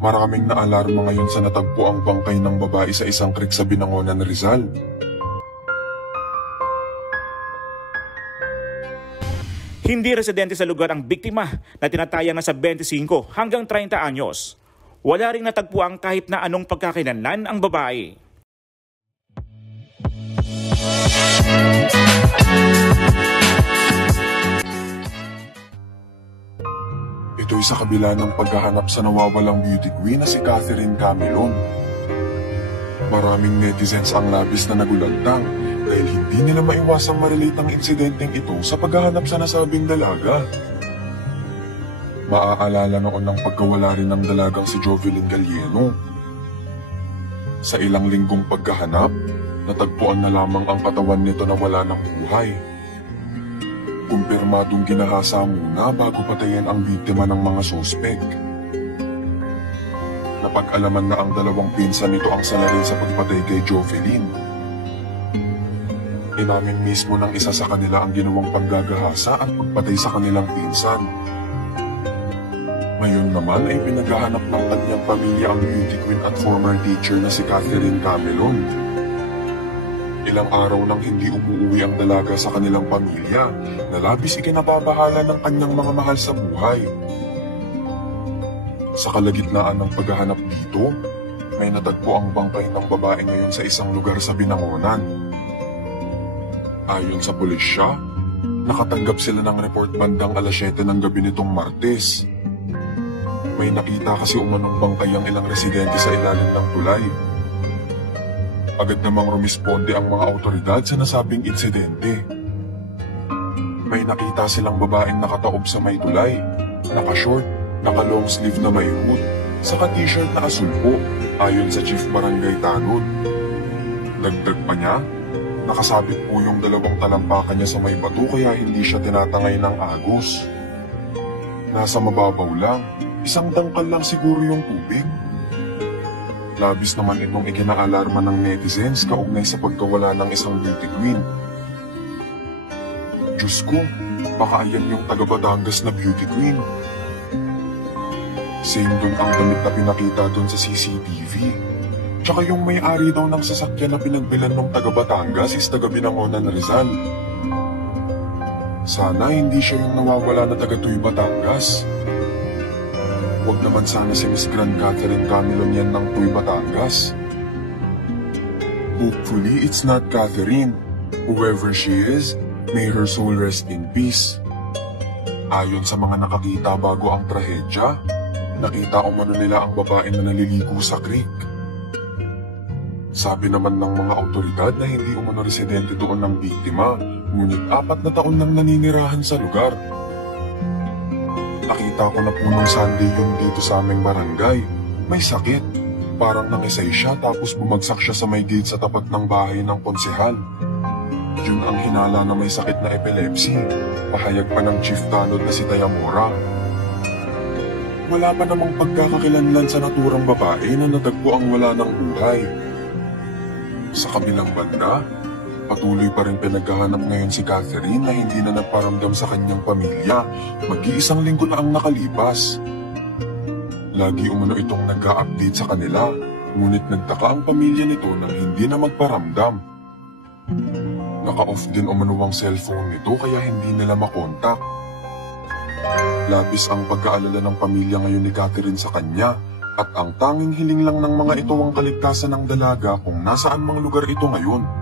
Maraming naalarma ngayon sa natagpo ang bangkay ng babae sa isang creek sa Binangonan, Rizal. Hindi residente sa lugar ang biktima na tinatayang nasa 25 hanggang 30 anyos. Wala ring natagpuan kahit na anong pagkakinlanlan ang babae. Ito'y sa kabila ng paghahanap sa nawawalang beauty queen na si Catherine Camilon. Maraming netizens ang labis na nagulantang dahil hindi nila maiwasang marelate ang insidenteng ito sa paghahanap sa nasabing dalaga. Maaalala noon ang pagkawala rin ng dalagang si Jovelyn Galieno. Sa ilang linggong paghahanap, natagpuan na lamang ang katawan nito na wala ng buhay. Kumpirmadong ginahasa muna bago patayin ang biktima ng mga sospek. Napag-alaman na ang dalawang pinsan nito ang salarin sa pagpatay kay Jovelyn. Inamin mismo ng isa sa kanila ang ginawang paggagahasa at pagpatay sa kanilang pinsan. Ngayon naman ay pinaghahanap ng kanyang pamilya ang beauty queen at former teacher na si Catherine Camilon. Ilang araw nang hindi umuwi ang dalaga sa kanilang pamilya na labis ikinababahala ng kanyang mga mahal sa buhay. Sa kalagitnaan ng paghahanap dito, may natagpo ang bangkay ng babae ngayon sa isang lugar sa Binangonan. Ayon sa pulisya, nakatanggap sila ng report bandang alas 7 ng gabi nitong Martes. May nakita kasi umanong bangkay ang ilang residente sa ilalim ng tulay. Agad namang rumisponde ang mga awtoridad sa nasabing insidente. May nakita silang babaeng nakataob sa may tulay, naka-short, naka-long sleeve na may hood, saka t-shirt na asulpo, ayon sa Chief Barangay Tanod. Dagdag pa niya, nakasabit po yung dalawang talampakan niya sa may bato kaya hindi siya tinatangay ng agos. Nasa mababaw lang, isang dangkal lang siguro yung tubig. Labis naman itong ikinaalarma ng netizens kaugnay sa pagkawala ng isang beauty queen. Diyos ko, baka ayan yung taga-Batangas na beauty queen. Same dun ang damit na pinakita dun sa CCTV. Tsaka yung may-ari daw ng sasakyan na pinagbilan ng taga-Batangas is taga-Binangonan, Rizal. Sana hindi siya yung nawawala na taga-Tuy, Batangas. Huwag naman sana si Miss Grand Catherine Camilon yan ng Tuy, Batangas. Hopefully, it's not Catherine. Whoever she is, may her soul rest in peace. Ayon sa mga nakakita bago ang trahedya, nakita umano nila ang babae na naliligo sa creek. Sabi naman ng mga awtoridad na hindi umano residente doon ng biktima, ngunit 4 na taon nang naninirahan sa lugar. Nakita ko na po nung Sunday yung dito sa aming barangay. May sakit. Parang nangisay siya tapos bumagsak siya sa may gate sa tapat ng bahay ng konsehal. Yun ang hinala na may sakit na epilepsy. Pahayag pa ng Chief Tanod na si Tayamora. Wala pa namang pagkakakilanlan sa naturang babae na natagpo ang wala ng buhay. Sa kabilang banda, patuloy pa rin pinaghahanap ngayon si Catherine na hindi na nagparamdam sa kanyang pamilya. Mag-iisang linggo na ang nakalipas. Lagi umano itong nag-a-update sa kanila, ngunit nagtaka ang pamilya nito nang hindi na magparamdam. Naka-off din umano ang cellphone nito kaya hindi nila makontak. Labis ang pag-aalala ng pamilya ngayon ni Catherine sa kanya at ang tanging hiling lang ng mga ito ang kaligtasan ng dalaga kung nasaan mang lugar ito ngayon.